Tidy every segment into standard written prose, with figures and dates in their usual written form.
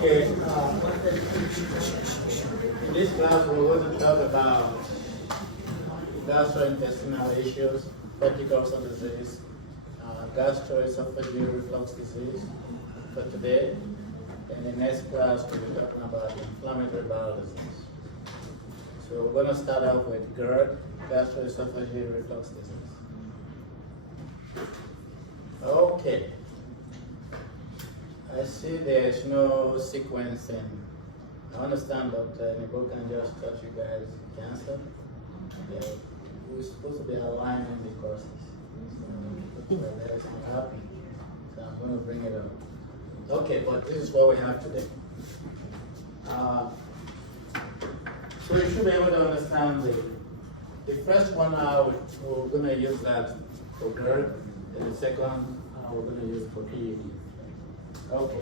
Okay, in this class we're going to talk about gastrointestinal issues, peptic ulcer disease, gastroesophageal reflux disease for today. And the next class we'll be talking about inflammatory bowel disease. So we're going to start off with GERD, gastroesophageal reflux disease. Okay. I see there's no sequencing. I understand Dr. Nebo can just touch you guys cancer. Yeah, we're supposed to be aligning the courses. So there's not happening. So I'm going to bring it up. Okay, but this is what we have today. So you should be able to understand the first one we're going to use that for GERD, and the second we're going to use for PED. Okay.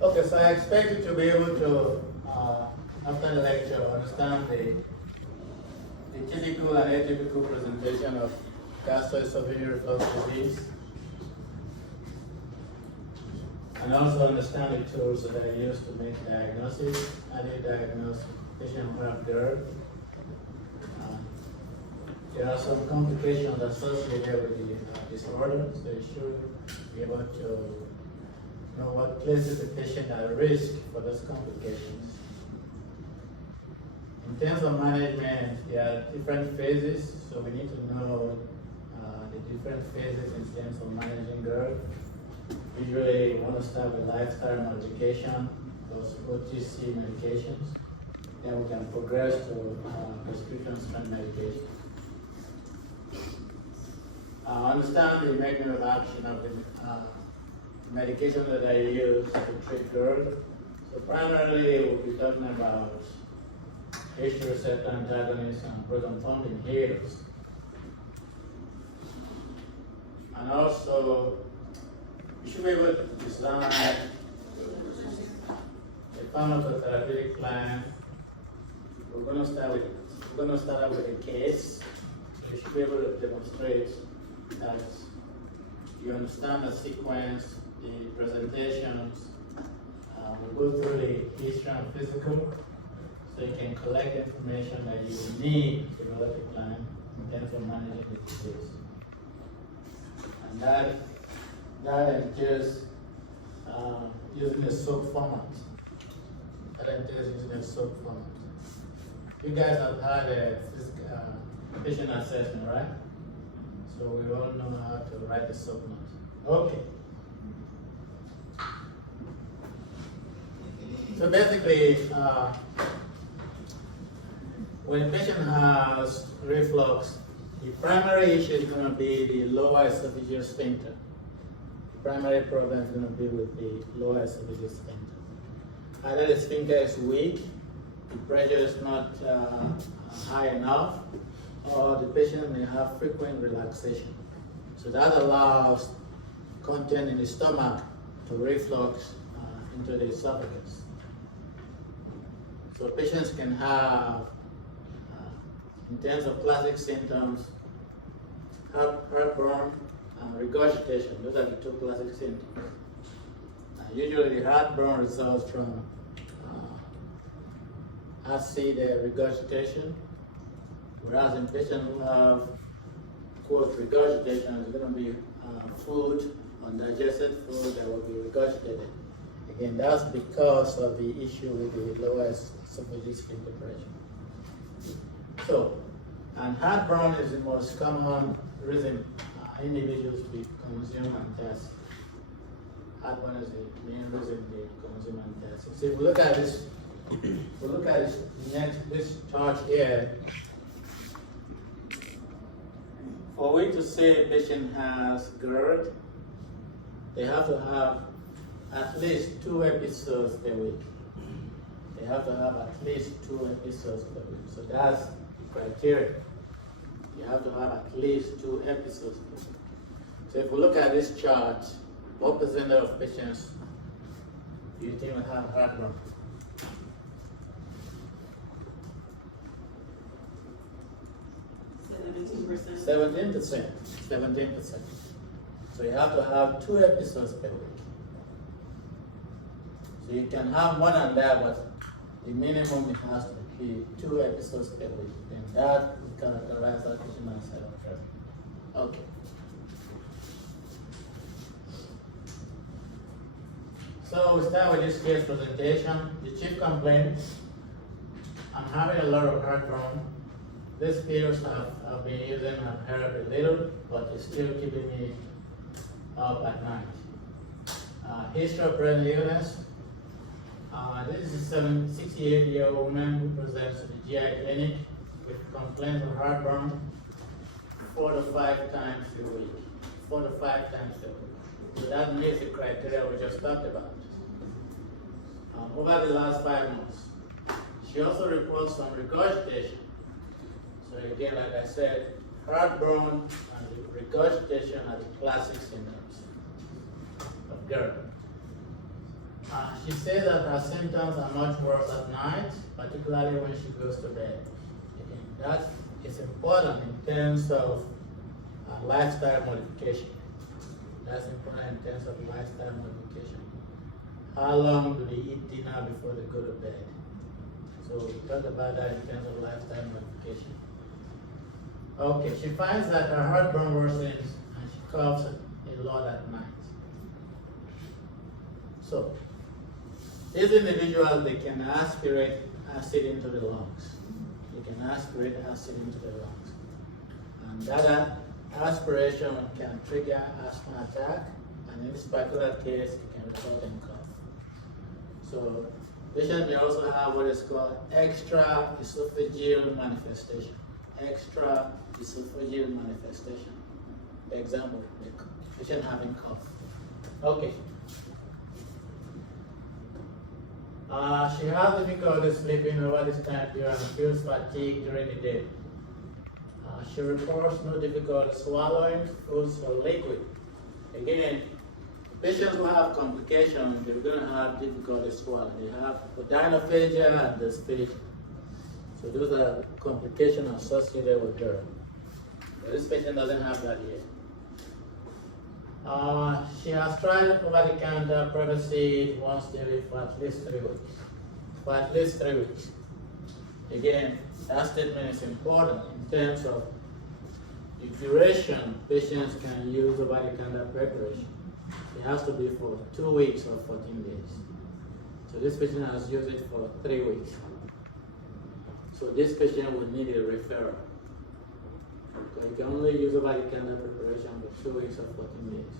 Okay, so I expect you to be able to, after the lecture, understand the typical and atypical presentation of gastroesophageal reflux disease, and also understand the tools that are used to make diagnosis. How do you diagnose patients who have GERD? There are some complications associated with the disorder, so you should be able to know what places the patient at risk for those complications. In terms of management, there are different phases, so we need to know the different phases in terms of managing GERD. Usually, we want to start with lifestyle modification, those OTC medications. Then we can progress to prescription strength medication. Understand the mechanism of action of the medication that I use to treat GERD. So primarily, we'll be talking about H receptor antagonists and proton pump inhibitors. And also, you should be able to design a pharmacotherapeutic plan. We're going to start out with a case. You should be able to demonstrate that you understand the sequence, the presentations. We'll go through the history and physical, so you can collect information that you need to develop a plan in terms of managing the disease. And that entails using a SOAP format. You guys have had a patient assessment, right? So we all know how to write the SOAP note. Okay. So basically, when a patient has reflux, the primary issue is going to be the lower esophageal sphincter. The primary problem is going to be with the lower esophageal sphincter. Either the sphincter is weak, the pressure is not high enough, or the patient may have frequent relaxation. So that allows content in the stomach to reflux into the esophagus. So patients can have, in terms of classic symptoms, heartburn and regurgitation. Those are the two classic symptoms. Usually the heartburn results from acid regurgitation, whereas in patients who have, quote, regurgitation, it's going to be food, undigested food that will be regurgitated. Again, that's because of the issue with the lower esophageal sphincter pressure. So, and heartburn is the most common reason individuals consume antacids. Heartburn is the main reason they consume antacids. So if we look at this, this chart here. For we to say a patient has GERD, they have to have at least 2 episodes per week. They have to have at least 2 episodes per week. So that's the criteria. You have to have at least 2 episodes per week. So if we look at this chart, what percent of patients do you think will have heartburn? 17%. 17%. So you have to have 2 episodes per week. So you can have more than that, but the minimum it has to be 2 episodes per week. And that is characterized as patient outside of care. Okay. So we start with this case presentation. The chief complaint: I'm having a lot of heartburn. These pills I've been using have helped a little, but it's still keeping me up at night. History of present illness. This is a 68-year-old woman who presents to the GI clinic with complaints of heartburn 4 to 5 times a week. 4 to 5 times a week. So that meets the criteria we just talked about. Over the last 5 months. She also reports some regurgitation. So again, like I said, heartburn and regurgitation are the classic symptoms of GERD. She says that her symptoms are much worse at night, particularly when she goes to bed. And that is important in terms of lifestyle modification. That's important in terms of lifestyle modification. How long do they eat dinner before they go to bed? So we talked about that in terms of lifestyle modification. Okay, she finds that her heartburn worsens and she coughs a lot at night. So, these individuals, they can aspirate acid into the lungs. They can aspirate acid into the lungs. And that aspiration can trigger asthma attack, and in this particular case, it can result in cough. So, patients may also have what is called extra esophageal manifestation. Extra esophageal manifestation. For example, the patient having cough. Okay. She has difficulty sleeping over this time period and feels fatigue during the day. She reports no difficulty swallowing foods or liquid. Again, patients who have complications, they're going to have difficulty swallowing. They have odynophagia and dysphagia. So those are complications associated with GERD. But this patient doesn't have that yet. She has tried over-the-counter Prevacid once daily for at least 3 weeks. For at least 3 weeks. Again, that statement is important in terms of the duration patients can use over-the-counter preparation. It has to be for 2 weeks or 14 days. So this patient has used it for 3 weeks. So this patient will need a referral. So you can only use over-the-counter preparation for 2 weeks or 14 days.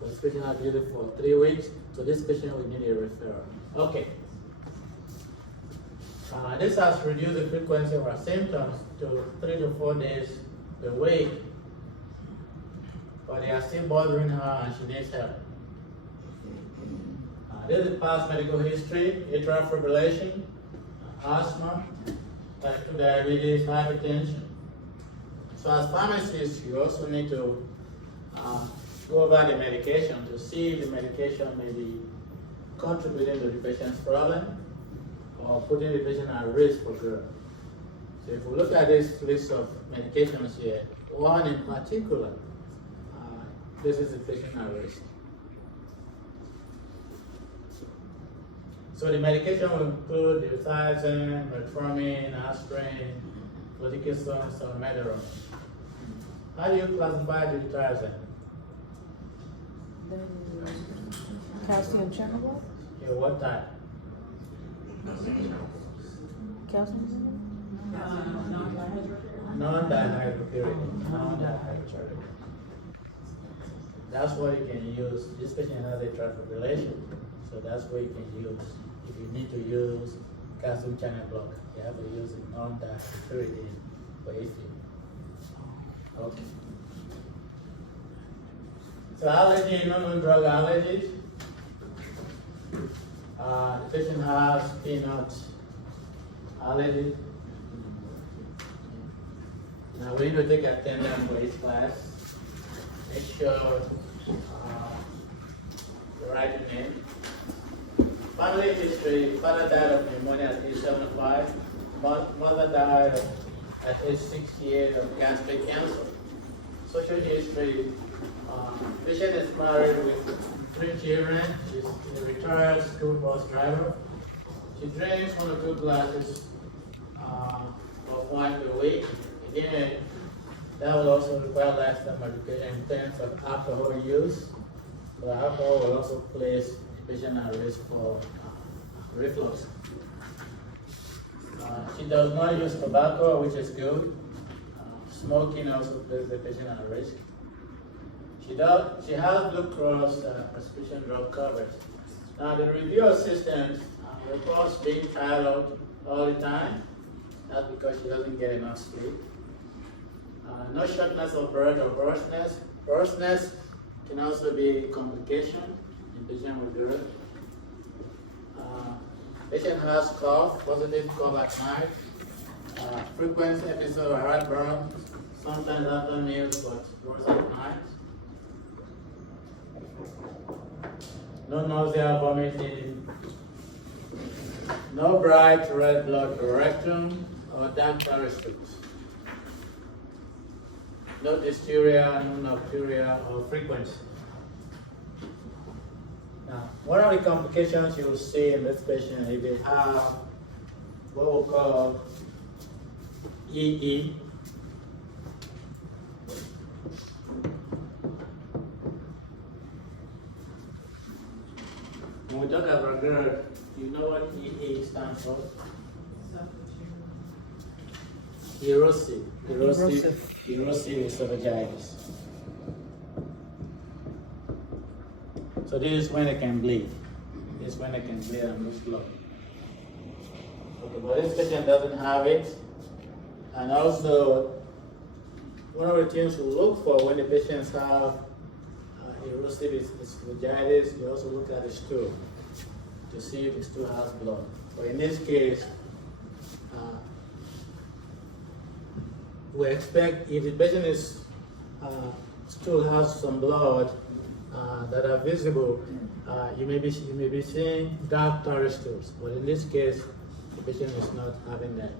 So this patient has used it for 3 weeks, so this patient will need a referral. Okay. This has reduced the frequency of our symptoms to 3 to 4 days per week, but they are still bothering her and she needs help. This is past medical history: atrial fibrillation, asthma, type 2 diabetes, hypertension. So as pharmacists, you also need to go over the medication to see if the medication may be contributing to the patient's problem or putting the patient at risk for GERD. So if we look at this list of medications here, one in particular, this is the patient at risk. So the medication will include diltiazem, metformin, aspirin, fluticasone, or Mederone. How do you classify diltiazem? Calcium channel block? Okay, what type? Calcium? Non-dihydropyridine. Non-dihydropyridine. That's what you can use. This patient has atrial fibrillation, so that's what you can use. If you need to use calcium channel blocker, you have to use a non-dihydropyridine for AFib. Okay. So allergy, non-drug allergies. The patient has peanut allergy. Now we need to take attendance for each class. Make sure you write your name. Family history: father died of pneumonia at age 75. Mother died at age 68 of gastric cancer. social history. Patient is married with 3 children. She's a retired school bus driver. She drinks 1 or 2 glasses of wine per week. Again, that will also require lifestyle modification in terms of alcohol use. But alcohol will also place the patient at risk for reflux. She does not use tobacco, which is good. Smoking also places the patient at risk. She has Blue Cross prescription drug coverage. Now the review assistant reports being tired all the time. That's because she doesn't get enough sleep. No shortness of breath or hoarseness. Hoarseness can also be a complication in patient with GERD. Patient has cough, positive cough at night. Frequent episode of heartburn, sometimes after meals, but worse at night. No nausea, vomiting. No bright red blood or rectum or dark periscopes. No dysuria, no nocturia or frequency. Now, one of the complications you will see in this patient is they have what we call EE. When we talk about GERD, you know what EE stands for? Erosive esophagitis. So this is when it can bleed. This is when it can bleed and lose blood. Okay, but this patient doesn't have it. And also, one of the things we look for when the patients have erosive esophagitis, we also look at the stool to see if the stool has blood. But in this case, we expect if the patient stool has some blood that are visible, you may be seeing dark tarry stools. But in this case, the patient is not having that.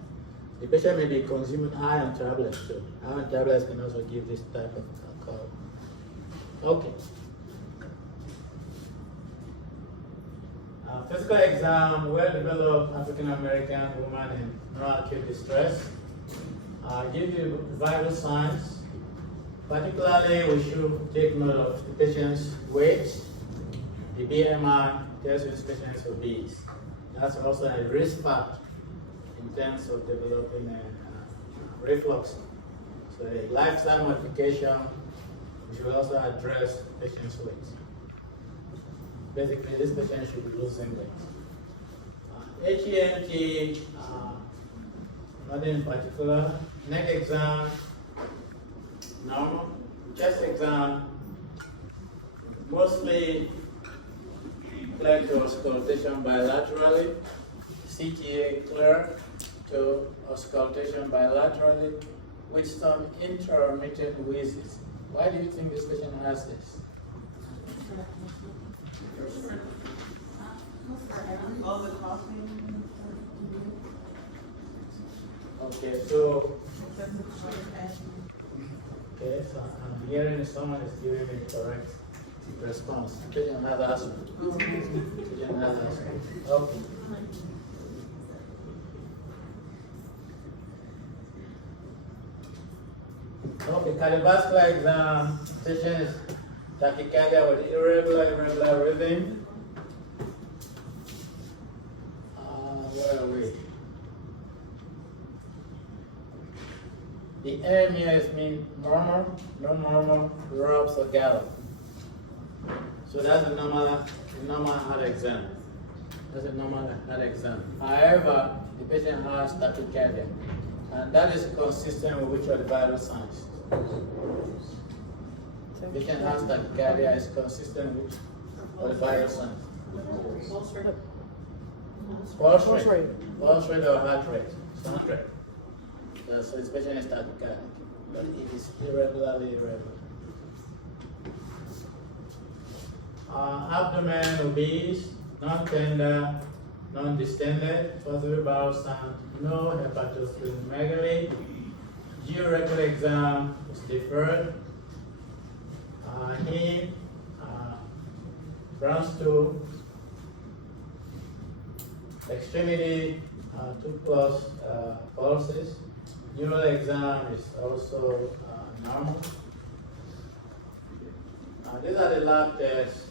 The patient may be consuming iron tablets too. Iron tablets can also give this type of alcohol. Okay. Physical exam, well-developed African American woman in no acute distress. Give you vital signs. Particularly, we should take note of the patient's weight. The BMI tells which patient is obese. That's also a risk factor in terms of developing reflux. So a lifestyle modification, we should also address the patient's weight. Basically, this patient should be losing weight. HEMT, nothing in particular. Neck exam, normal. Chest exam, mostly clear to auscultation bilaterally. CTA clear to auscultation bilaterally with some intermittent wheezes. Why do you think this patient has this? All the coughing. Okay, so I'm hearing someone is giving me correct response. Patient has asthma. Patient has asthma. Okay. Okay, cardiovascular exam. Patient is tachycardia with irregular rhythm. Where are we? The aim here is mean normal, non-normal, rubs or gallop. So that's a normal heart exam. That's a normal heart exam. However, the patient has tachycardia, and that is consistent with which are the vital signs. The patient has tachycardia is consistent with the vital signs. Pulse rate or heart rate. It's 100. So this patient is tachycardic, but it is irregular. Abdomen obese, non-tender, non-distended, positive bowel sound, no hepatosplenomegaly. G-rectal exam is deferred. heme, brown stool, extremity 2 plus pulses. Neural exam is also normal. These are the lab tests.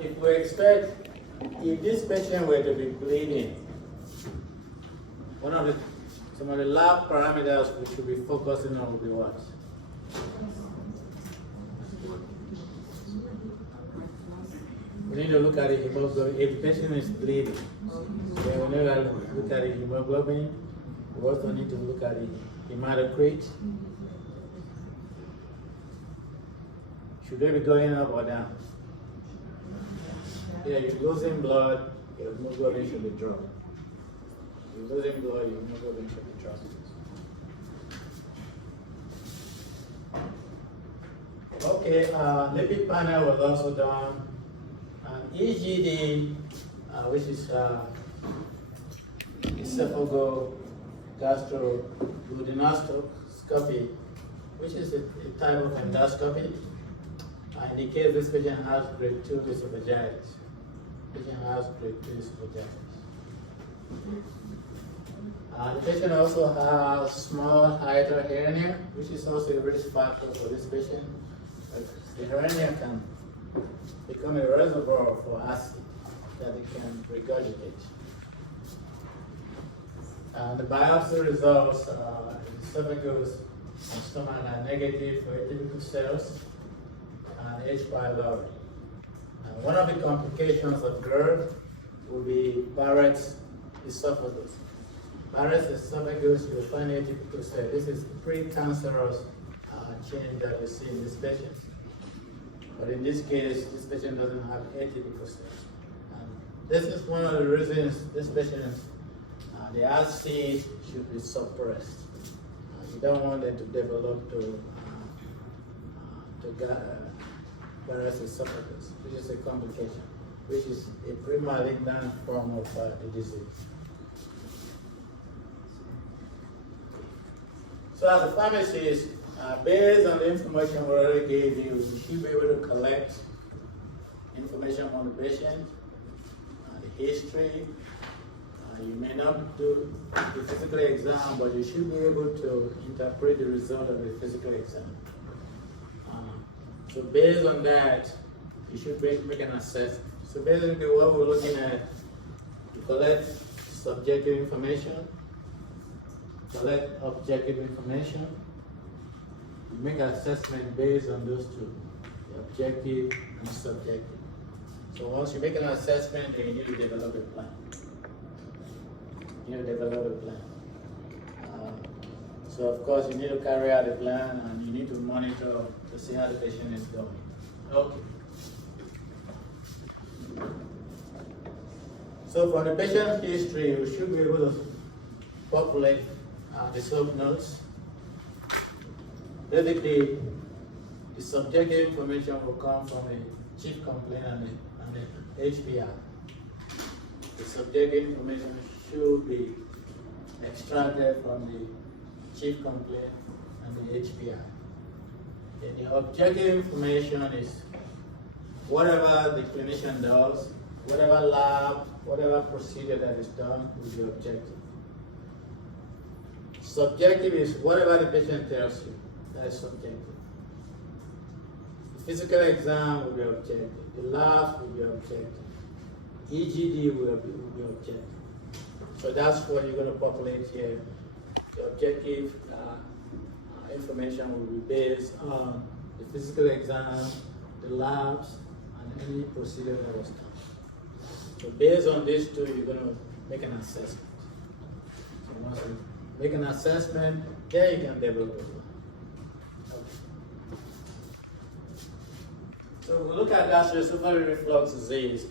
If we expect, if this patient were to be bleeding, some of the lab parameters we should be focusing on will be what? We need to look at the hemoglobin. If the patient is bleeding, then we need to look at the hemoglobin. We also need to look at the hematocrit. Should they be going up or down? Yeah, you're losing blood, your hemoglobin should be dropped. You're losing blood, your hemoglobin should be dropped. Okay, lipid panel was also done. EGD, which is esophagogastroglodulinoscopy, which is a type of endoscopy, indicates this patient has grade 2 esophagitis. Patient has grade 2 esophagitis. The patient also has small hiatal hernia, which is also a risk factor for this patient. The hernia can become a reservoir for acid that it can regurgitate. The biopsy results in esophagus and stomach are negative for atypical cells and H. pylori. One of the complications of GERD will be Barrett's esophagus. Barrett's esophagus, you'll find atypical cell. This is pre-cancerous change that we see in this patient. But in this case, this patient doesn't have atypical cells. This is one of the reasons this patient, the acid should be suppressed. You don't want them to develop to Barrett's esophagus, which is a complication, which is a pre-malignant form of the disease. So as a pharmacist, based on the information we already gave you, you should be able to collect information on the patient, the history. You may not do the physical exam, but you should be able to interpret the result of the physical exam. So based on that, you should make an assessment. So basically what we're looking at, you collect subjective information, collect objective information, you make an assessment based on those two, the objective and subjective. So once you make an assessment, then you need to develop a plan. You need to develop a plan. So of course you need to carry out a plan and you need to monitor to see how the patient is going. Okay. So for the patient history, we should be able to populate the sub-notes. Basically, the subjective information will come from the chief complaint and the HPI. The subjective information should be extracted from the chief complaint and the HPI. And the objective information is whatever the clinician does, whatever lab, whatever procedure that is done will be objective. Subjective is whatever the patient tells you, that is subjective. The physical exam will be objective. The labs will be objective. EGD will be objective. So that's what you're going to populate here. The objective information will be based on the physical exam, the labs, and any procedure that was done. So based on these two, you're going to make an assessment. So once you make an assessment, then you can develop a plan. Okay. So we look at gastroesophageal reflux disease.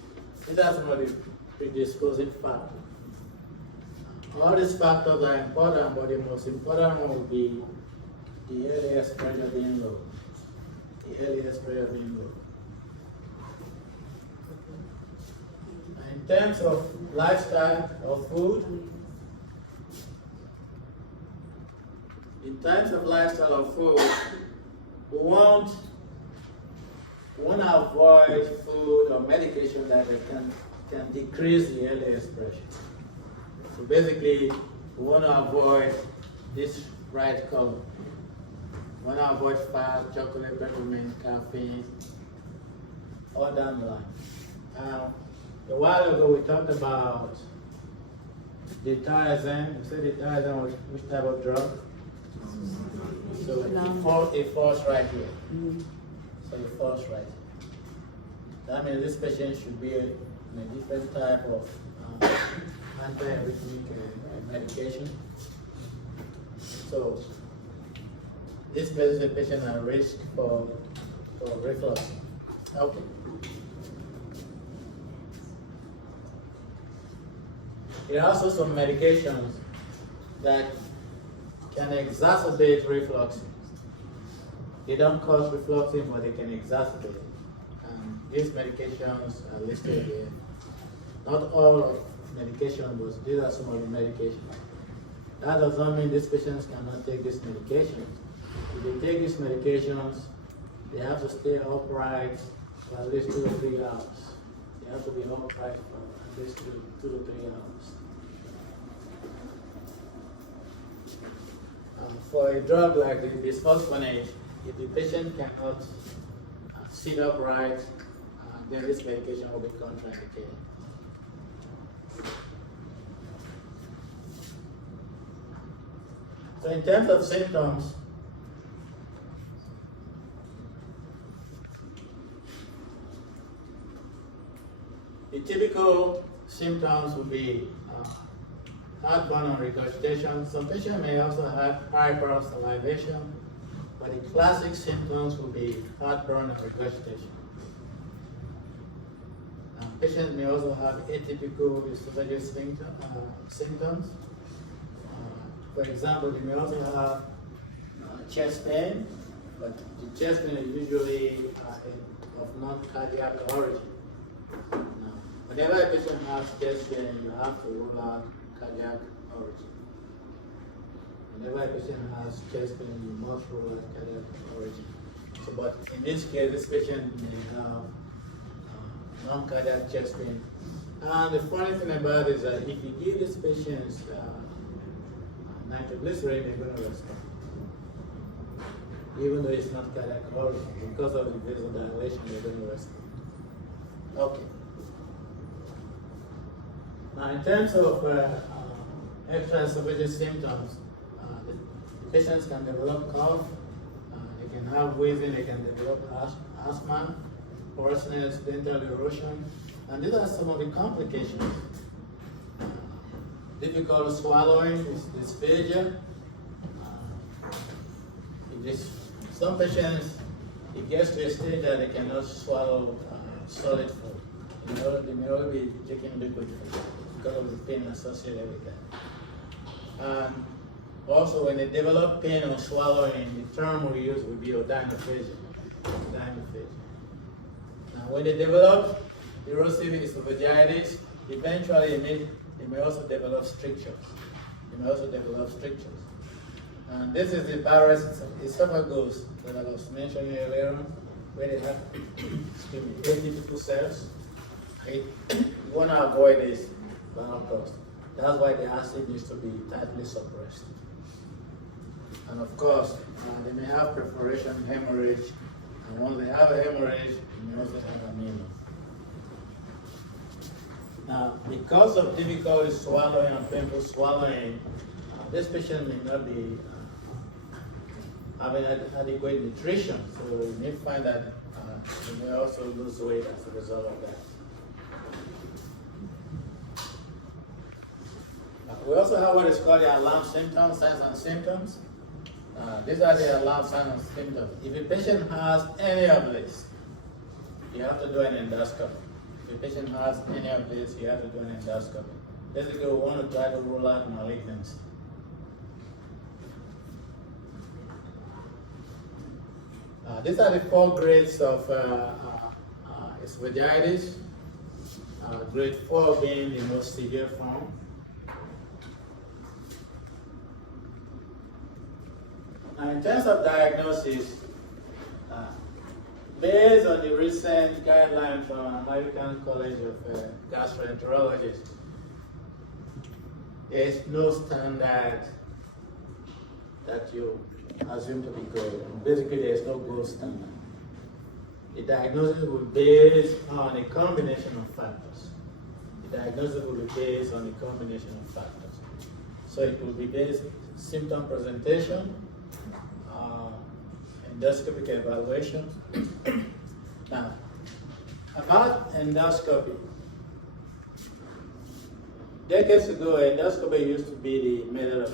These are some of the predisposing factors. All these factors are important, but the most important one will be the LAS pressure being low. The LAS pressure being low. In terms of lifestyle or food, we want to avoid food or medication that can decrease the LA expression. So basically, we want to avoid this bright color. We want to avoid fat, chocolate, peppermint, caffeine, all down the line. A while ago, we talked about the thiazine. We said the thiazine was which type of drug? So it falls right here. So it falls right here. That means this patient should be in a different type of anti-arrhythmic medication. So this is a patient at risk for reflux. Okay. There are also some medications that can exacerbate reflux. They don't cause refluxing, but they can exacerbate it. These medications are listed here. Not all of medication, but these are some of the medications. That does not mean these patients cannot take this medication. If they take these medications, they have to stay upright for at least 2 to 3 hours. They have to be upright for at least 2 to 3 hours. For a drug like the bisphosphonate, if the patient cannot sit upright, then this medication will be contraindicated. So in terms of symptoms, the typical symptoms will be heartburn and regurgitation. Some patients may also have hypersalivation, but the classic symptoms will be heartburn and regurgitation. Patients may also have atypical esophageal symptoms. For example, they may also have chest pain, but the chest pain is usually of non-cardiac origin. Now, whenever a patient has chest pain, you have to rule out cardiac origin. Whenever a patient has chest pain, you must rule out cardiac origin. So, but in this case, this patient may have non-cardiac chest pain. And the funny thing about it is that if you give these patients nitroglycerin, they're going to respond. Even though it's not cardiac origin, because of the vasodilation, they're going to respond. Okay. Now, in terms of extraesophageal symptoms, the patients can develop cough, they can have wheezing, they can develop asthma, hoarseness, dental erosion, and these are some of the complications. Difficult swallowing, dysphagia. Some patients, it gets to a stage that they cannot swallow solid food. They may only be taking liquid food because of the pain associated with that. Also, when they develop pain on swallowing, the term we use would be odynophagia. Now, when they develop erosive esophagitis, eventually they may also develop strictures. And this is the Barrett's esophagus that I was mentioning earlier, where they have atypical cells. You want to avoid this, but of course, that's why the acid needs to be tightly suppressed. And of course, they may have perforation, hemorrhage, and once they have a hemorrhage, they may also have anemia. Now, because of difficulty swallowing and painful swallowing, this patient may not be having adequate nutrition, so you may find that they may also lose weight as a result of that. We also have what is called the alarm symptoms, signs and symptoms. These are the alarm signs and symptoms. If a patient has any of this, you have to do an endoscopy. If a patient has any of this, you have to do an endoscopy. Basically, we want to try to rule out malignancy. These are the 4 grades of esophagitis. Grade 4 being the most severe form. Now, in terms of diagnosis, Based on the recent guidelines from American College of Gastroenterologists, there is no standard that you assume to be gold. Basically, there is no gold standard. The diagnosis will be based on a combination of factors. The diagnosis will be based on a combination of factors. So it will be based symptom presentation, endoscopic evaluation. Now, about endoscopy. Decades ago, endoscopy used to be the method of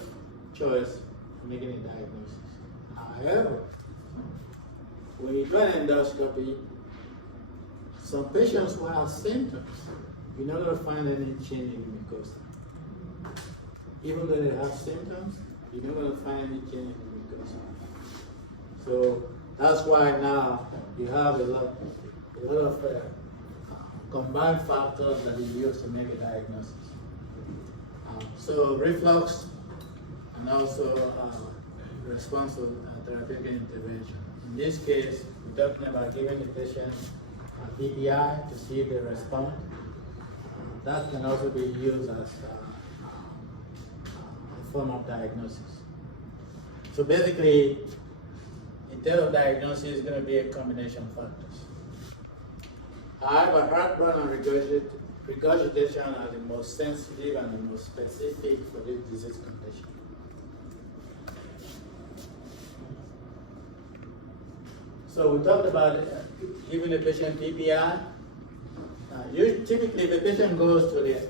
choice for making a diagnosis. However, when you do an endoscopy, some patients will have symptoms. You're not going to find any change in the mucosa. Even though they have symptoms, you're not going to find any change in the mucosa. So that's why now you have a lot of combined factors that you use to make a diagnosis. So reflux and also response to therapeutic intervention. In this case, we're talking about giving the patient a PPI to see if they respond. That can also be used as a form of diagnosis. So basically, instead of diagnosis, it's going to be a combination of factors. However, heartburn and regurgitation are the most sensitive and the most specific for this disease condition. So we talked about giving the patient PPI. Typically, if a patient goes to the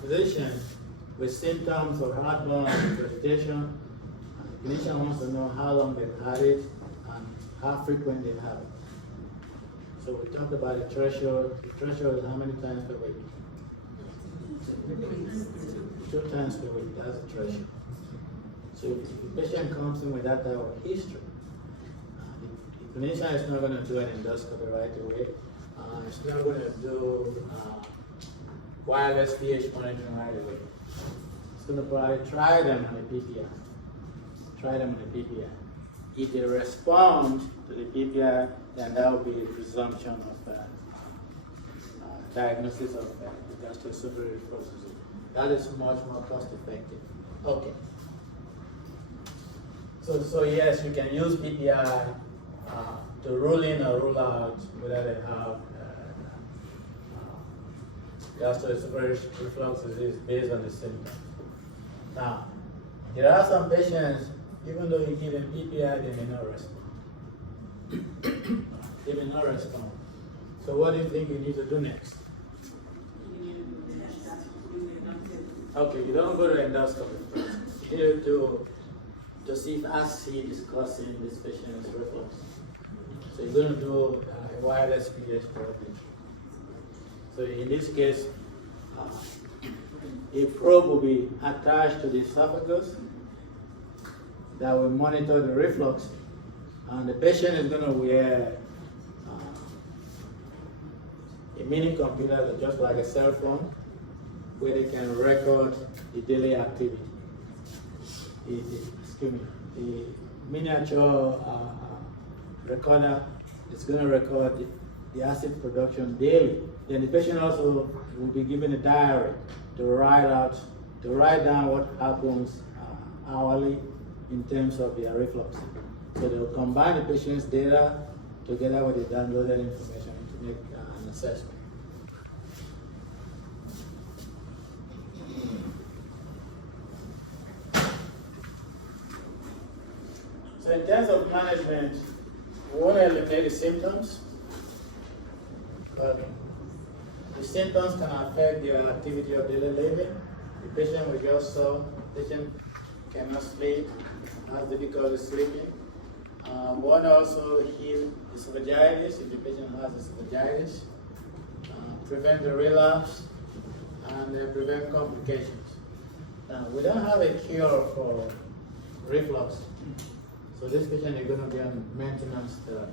physician with symptoms of heartburn and regurgitation, the clinician wants to know how long they've had it and how frequent they have it. So we talked about the threshold. The threshold is how many times per week? 2 times per week, that's the threshold. So if the patient comes in with that type of history, the clinician is not going to do an endoscopy right away. It's not going to do wireless pH monitoring right away. It's going to probably try them on a PPI. If they respond to the PPI, then that will be a presumption of diagnosis of gastroesophageal reflux disease. That is much more cost effective. Okay. So yes, you can use PPI to rule in or rule out whether they have gastroesophageal reflux disease based on the symptoms. Now, there are some patients, even though you give them PPI, they may not respond. So what do you think you need to do next? Okay, you don't go to endoscopy first. You need to see if acid is causing this patient's reflux. So you're going to do a wireless pH therapy. So in this case, a probe will be attached to the esophagus that will monitor the reflux, and the patient is going to wear a mini computer, just like a cell phone, where they can record the daily activity. The miniature recorder is going to record the acid production daily. Then the patient also will be given a diary to write down what happens hourly in terms of their reflux. So they'll combine the patient's data together with the downloaded information to make an assessment. So in terms of management, we want to eliminate the symptoms. But the symptoms can affect the activity of daily living. The patient will just the patient cannot sleep, has difficulty sleeping. We want to also heal esophagitis if the patient has esophagitis, prevent the relapse, and prevent complications. Now, we don't have a cure for reflux, so this patient is going to be on maintenance therapy.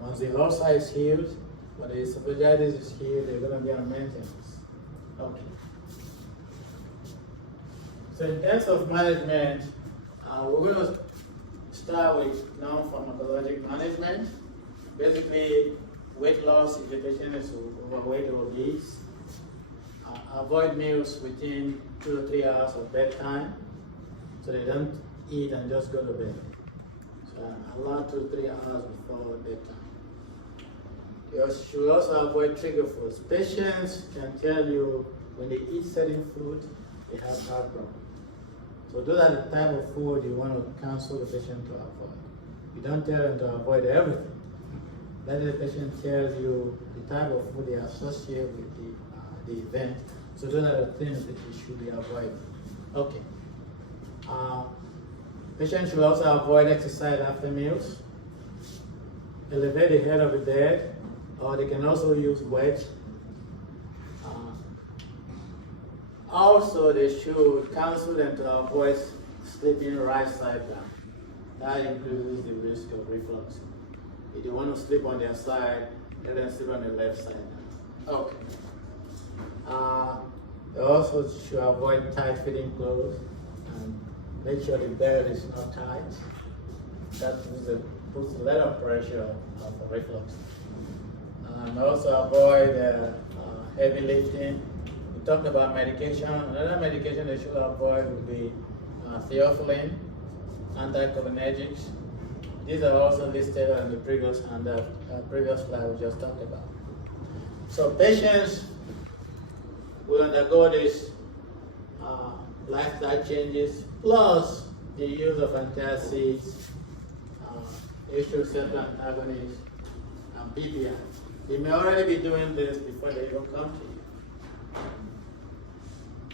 Once the ulcer is healed, when the esophagitis is healed, they're going to be on maintenance. Okay. So in terms of management, we're going to start with non-pharmacologic management. Basically, weight loss if the patient is overweight or obese. Avoid meals within 2 or 3 hours of bedtime, so they don't eat and just go to bed. So allow 2 or 3 hours before bedtime. You should also avoid trigger foods. Patients can tell you when they eat certain food, they have heartburn. So those are the type of food you want to counsel the patient to avoid. You don't tell them to avoid everything. Let the patient tell you the type of food they associate with the event. So those are the things that you should be avoiding. Okay. Patients should also avoid exercise after meals. Elevate the head of the bed, or they can also use wedge. Also, they should counsel them to avoid sleeping right side down. That increases the risk of reflux. If they want to sleep on their side, let them sleep on the left side down. Okay. They also should avoid tight-fitting clothes and make sure the bed is not tight. That puts a lot of pressure on the reflux. And also avoid heavy lifting. We talked about medication. Another medication they should avoid would be theophylline, anticholinergics. These are also listed on the previous slide we just talked about. So patients will undergo these lifestyle changes, plus the use of antacids, H2 receptor antagonists, and PPI. They may already be doing this before they even come to you.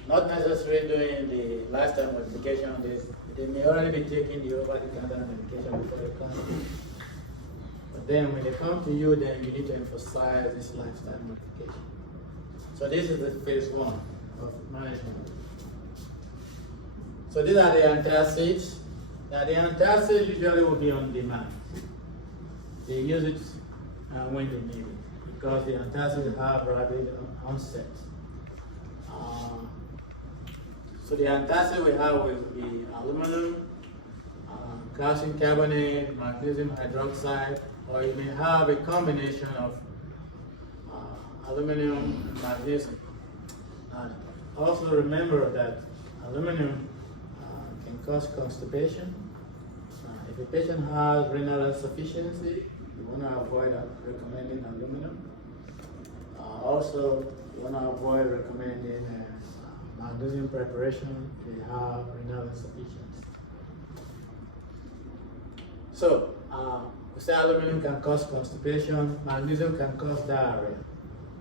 Not necessarily doing the lifestyle modification on this. They may already be taking the over-the-counter medication before they come to you. But then when they come to you, then you need to emphasize this lifestyle modification. So this is the phase 1 of management. So these are the antacids. Now the antacids usually will be on demand. They use it when they need it, because the antacids have rapid onset. So the antacid we have will be aluminum, calcium carbonate, magnesium hydroxide, or you may have a combination of aluminum and magnesium. Also remember that aluminum can cause constipation. If a patient has renal insufficiency, you want to avoid recommending aluminum. Also, you want to avoid recommending magnesium preparation if they have renal insufficiency. So, we say aluminum can cause constipation, magnesium can cause diarrhea.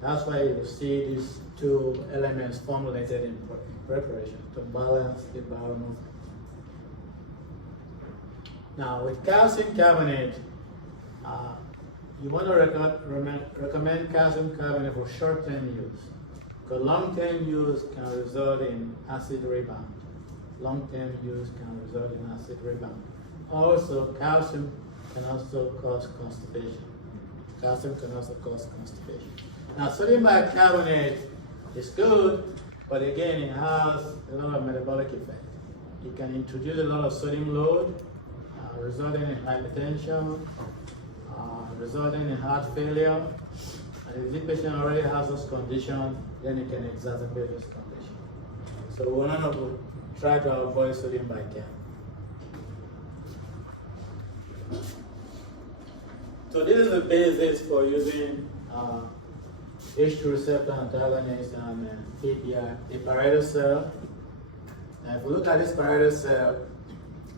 That's why you see these two elements formulated in preparation to balance the bowel movement. Now, with calcium carbonate, you want to recommend calcium carbonate for short-term use, because long-term use can result in acid rebound. Also, calcium can also cause constipation. Now, sodium bicarbonate is good, but again, it has a lot of metabolic effect. It can introduce a lot of sodium load, resulting in hypertension, resulting in heart failure. And if the patient already has those conditions, then it can exacerbate this condition. So we want to try to avoid sodium bicarbonate. So this is the basis for using H2 receptor antagonist and PPI, the parietal cell. Now if we look at this parietal cell,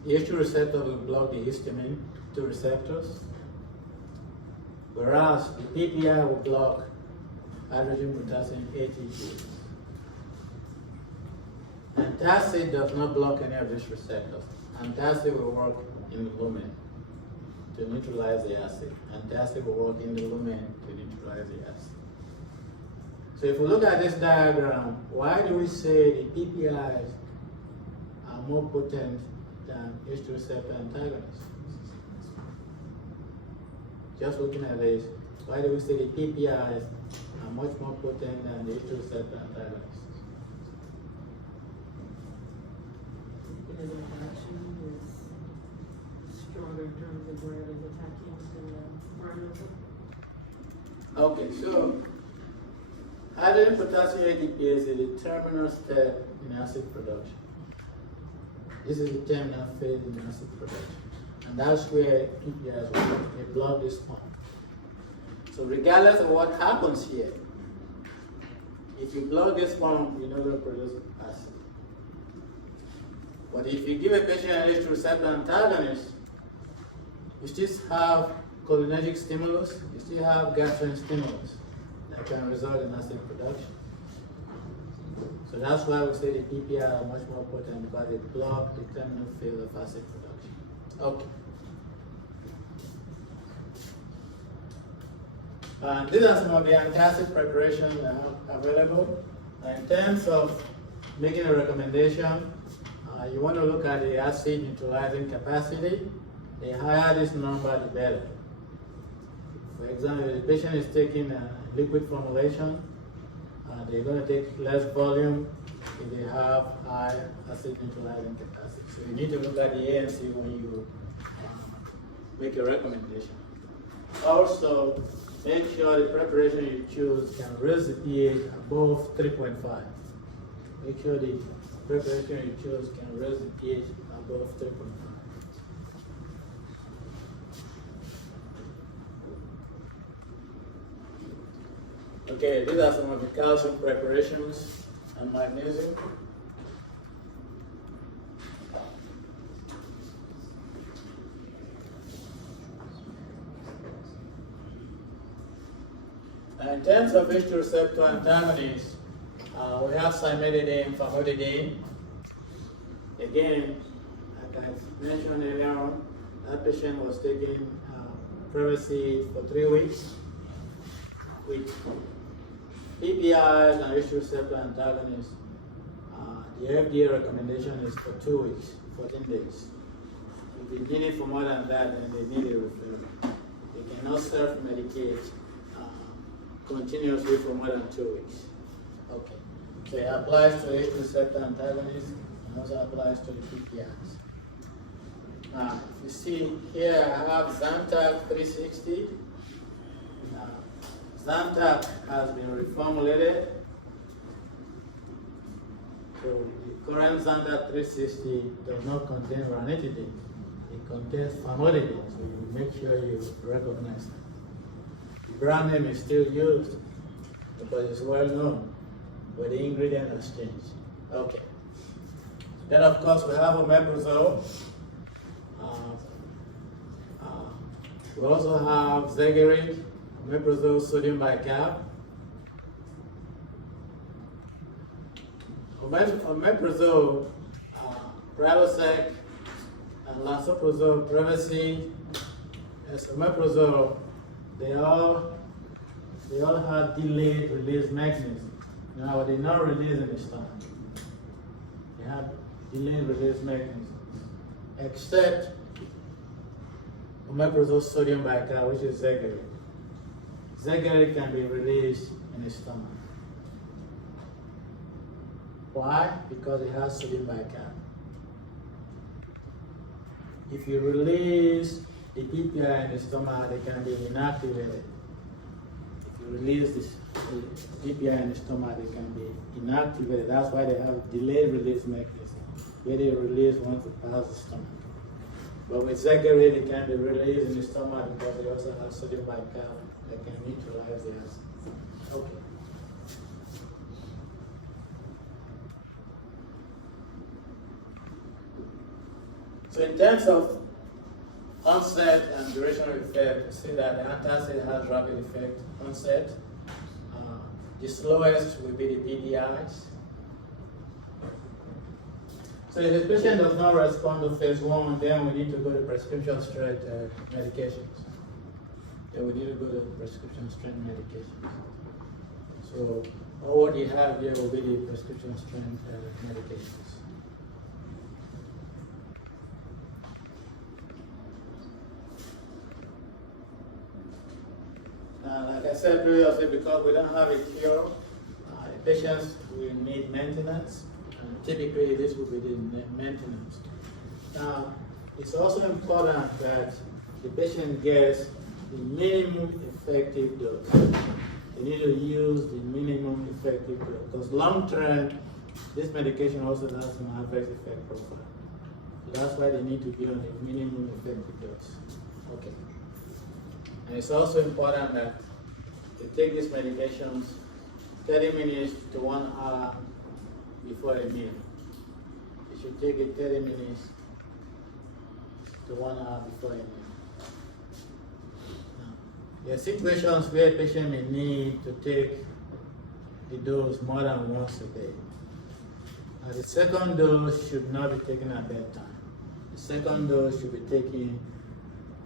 the H2 receptor will block the histamine 2 receptors, whereas the PPI will block hydrogen potassium ATPase. Antacid does not block any of these receptors. Antacid will work in the lumen to neutralize the acid. Antacid will work in the lumen to neutralize the acid. So if we look at this diagram, why do we say the PPIs are more potent than H2 receptor antagonists? Just looking at this, why do we say the PPIs are much more potent than the H2 receptor antagonists? Because the action is Okay, so hydrogen potassium ADP is the terminal step in acid production. This is the terminal phase in acid production. And that's where PPIs will they block this pump. So regardless of what happens here, if you block this pump, you're not going to produce acid. But if you give a patient an H2 receptor antagonist, you still have cholinergic stimulus, you still have gastrin stimulus that can result in acid production. So that's why we say the PPI are much more potent because they block the terminal phase of acid production. Okay. These are some of the antacid preparations that are available. In terms of making a recommendation, you want to look at the acid neutralizing capacity. The higher this number, the better. For example, if the patient is taking a liquid formulation, they're going to take less volume if they have high acid neutralizing capacity. So you need to look at the ANC when you make a recommendation. Also, make sure the preparation you choose can raise the pH above 3.5. Make sure the preparation you choose can raise the pH above 3.5. Okay, these are some of the calcium preparations and magnesium. In terms of H2 receptor antagonists, we have cimetidine, famotidine. Again, like I mentioned earlier on, that patient was taking Prevacid for 3 weeks. With PPIs and H2 receptor antagonists, the FDA recommendation is for 2 weeks, 14 days. If they need it for more than that, then they need a referral. They cannot self-medicate continuously for more than 2 weeks. Okay. So it applies to H2 receptor antagonists and also applies to the PPIs. Now, if you see here, I have Zantac 360. Zantac has been reformulated. So the current Zantac 360 does not contain ranitidine. It contains famotidine, so you make sure you recognize that. The brand name is still used because it's well known, but the ingredient has changed. Okay. Then of course we have omeprazole. We also have Zegerid, omeprazole sodium bicarb. Omeprazole, Prilosec, and lansoprazole, Prevacid, and omeprazole, they all have delayed release mechanism. Now they're not released in the stomach. They have delayed release mechanism, except omeprazole sodium bicarb, which is Zegerid. Zegerid can be released in the stomach. Why? Because it has sodium bicarb. If you release the PPI in the stomach, they can be inactivated. If you release the PPI in the stomach, they can be inactivated. That's why they have delayed release mechanism, where they release once it passes the stomach. But with Zegerid, it can be released in the stomach because they also have sodium bicarb that can neutralize the acid. Okay. So in terms of onset and duration of effect, we see that the antacid has rapid effect onset. The slowest will be the PDIs. So if the patient does not respond to phase 1, then we need to go to prescription strength medications. Then we need to go to prescription strength medications. So all what you have here will be the prescription strength medications. Like I said previously, because we don't have a cure, the patients will need maintenance. Typically, this will be the maintenance. Now, it's also important that the patient gets the minimum effective dose. They need to use the minimum effective dose because long term, this medication also has an adverse effect profile. So that's why they need to be on the minimum effective dose. Okay. And it's also important that they take these medications 30 minutes to 1 hour before a meal. You should take it 30 minutes to 1 hour before a meal. Now, there are situations where a patient may need to take the dose more than once a day. Now, the second dose should not be taken at bedtime. The second dose should be taken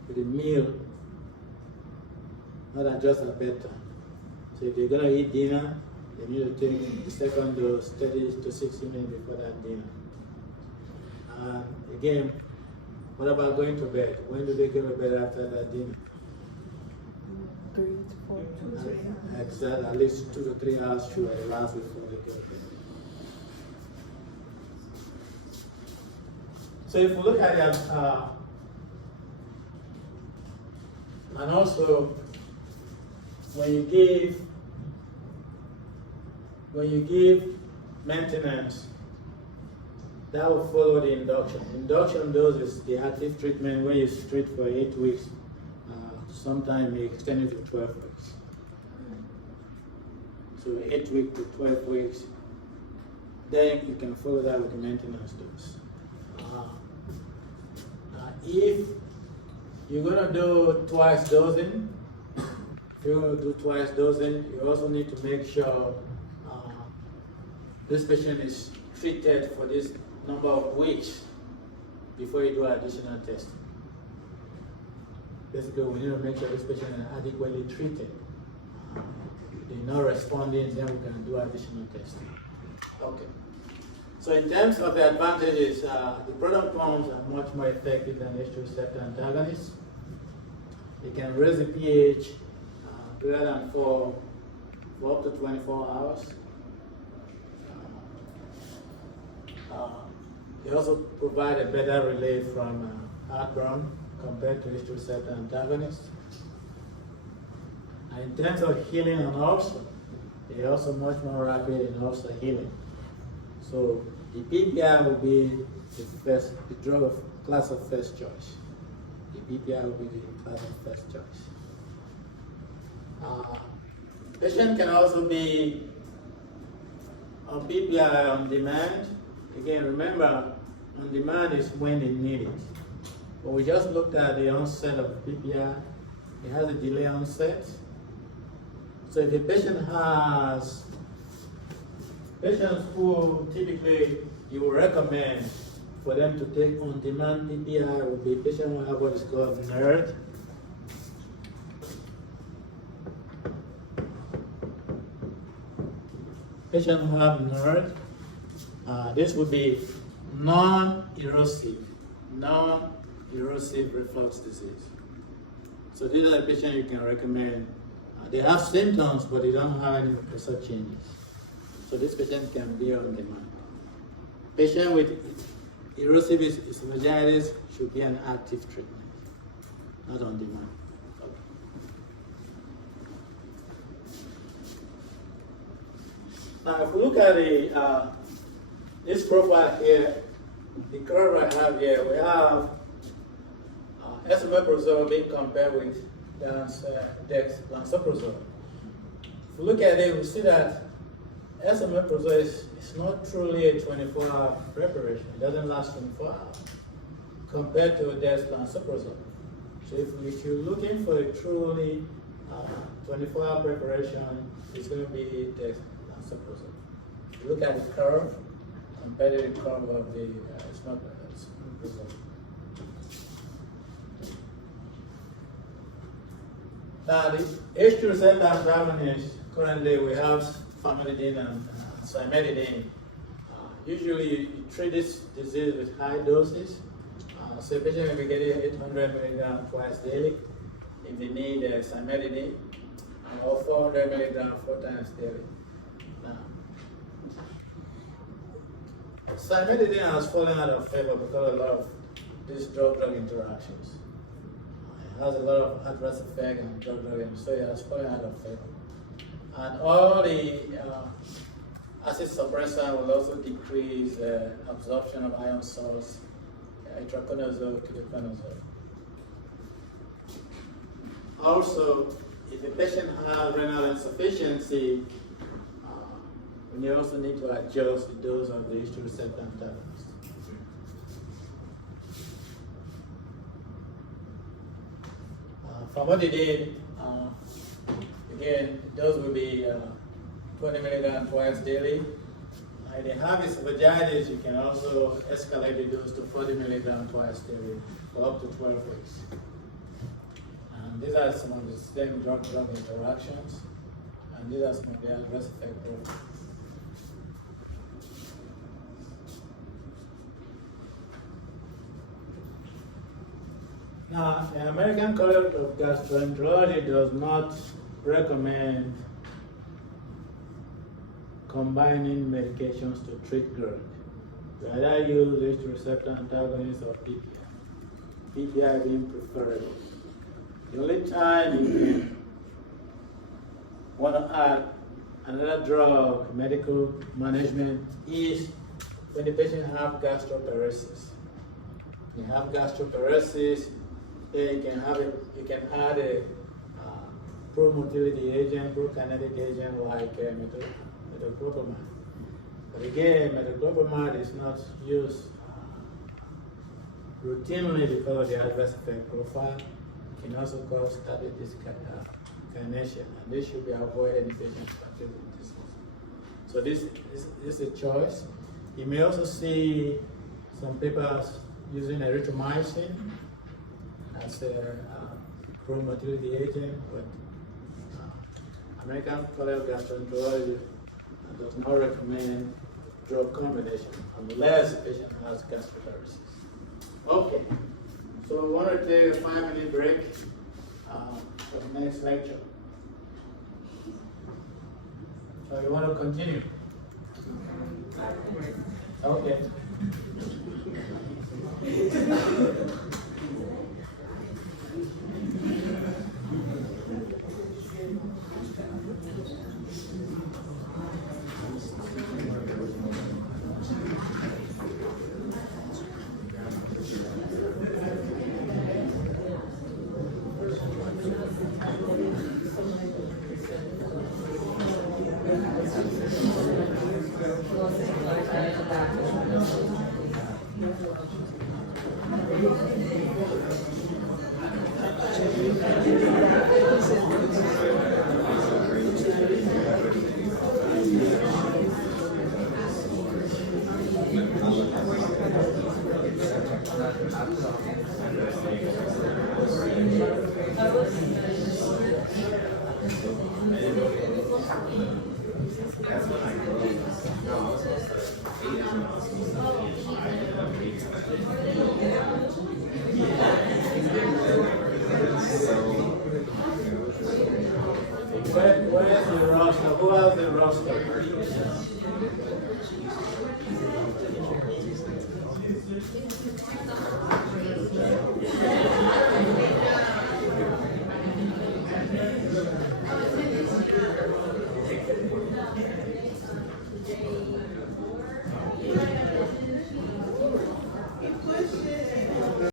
with a meal, not than just at bedtime. So if they're going to eat dinner, they need to take the second dose 30 to 60 minutes before that dinner. And again, what about going to bed? When do they go to bed after that dinner? 3 to 4 2 Exactly, at least 2 to 3 hours should elapse before they go to bed. So if we look at it, and also when you give maintenance, that will follow the induction. Induction dose is the active treatment where you treat for 8 weeks. Sometimes we extend it to 12 weeks. So 8 weeks to 12 weeks. Then you can follow that with the maintenance dose. If you're going to do twice dosing, you also need to make sure this patient is treated for this number of weeks before you do additional testing. Basically, we need to make sure this patient is adequately treated. If they're not responding, then we can do additional testing. Okay. So in terms of the advantages, the proton pumps are much more effective than H2 receptor antagonists. They can raise the pH greater than 4 for up to 24 hours. They also provide a better relief from heartburn compared to H2 receptor antagonists. And in terms of healing an ulcer, they are also much more rapid in ulcer healing. So the PPI will be the drug of class of first choice. The PPI will be the class of first choice. Patient can also be on PPI on demand. Again, remember, on demand is when they need it. But we just looked at the onset of PPI. It has a delay onset. So if the patient has patients who typically you will recommend for them to take on-demand PPI would be patients who have what is called NERD. Patients who have NERD, this would be non-erosive reflux disease. So these are the patients you can recommend. They have symptoms, but they don't have any mucosal changes. So this patient can be on demand. Patient with erosive esophagitis should be an active treatment, not on demand. Okay. Now, if we look at this profile here, the curve I have here, we have esomeprazole being compared with dexlansoprazole. If we look at it, we see that esomeprazole is not truly a 24-hour preparation. It doesn't last 24 hours compared to dexlansoprazole. So if you're looking for a truly 24-hour preparation, it's going to be dexlansoprazole. If you look at the curve, compare the curve of the esomeprazole. Now, the H2 receptor antagonists, currently we have famotidine and cimetidine. Usually you treat this disease with high doses. So a patient will be getting 800 milligrams twice daily if they need cimetidine, or 400 milligrams 4 times daily. Now, cimetidine has fallen out of favor because of a lot of these drug-drug interactions. has a lot of adverse effect on drug abuse, so yeah, it's probably not a favor. And all the acid suppressant will also decrease absorption of iron salts, itraconazole, ketoconazole. Also, if a patient has renal insufficiency, we may also need to adjust the dose of the H2 receptor antagonist. From what they did, again, those will be 20 milligrams twice daily. If they have esophagitis, you can also escalate the dose to 40 milligrams twice daily for up to 12 weeks. And these are some of the same drug-drug interactions, and these are some of the adverse effect profiles. Now, the American College of Gastroenterology does not recommend combining medications to treat GERD. We either use H2 receptor antagonists or PPI. PPI being preferred. The only time you want to add another drug, medical management, is when the patient has gastroparesis. You have gastroparesis, then you can add a pro-motility agent, pro-kinetic agent like metoclopramide. But again, metoclopramide is not used routinely because of the adverse effect profile. It can also cause tardive dyskinesia, and this should be avoided in patients with disease. So this is a choice. You may also see some papers using erythromycin as a pro-motility agent, but American College of Gastroenterology does not recommend drug combination unless the patient has gastroparesis. Okay, so we want to take a 5-minute break for the next lecture. So you want to continue? Okay. Where's the roster? Who has the roster?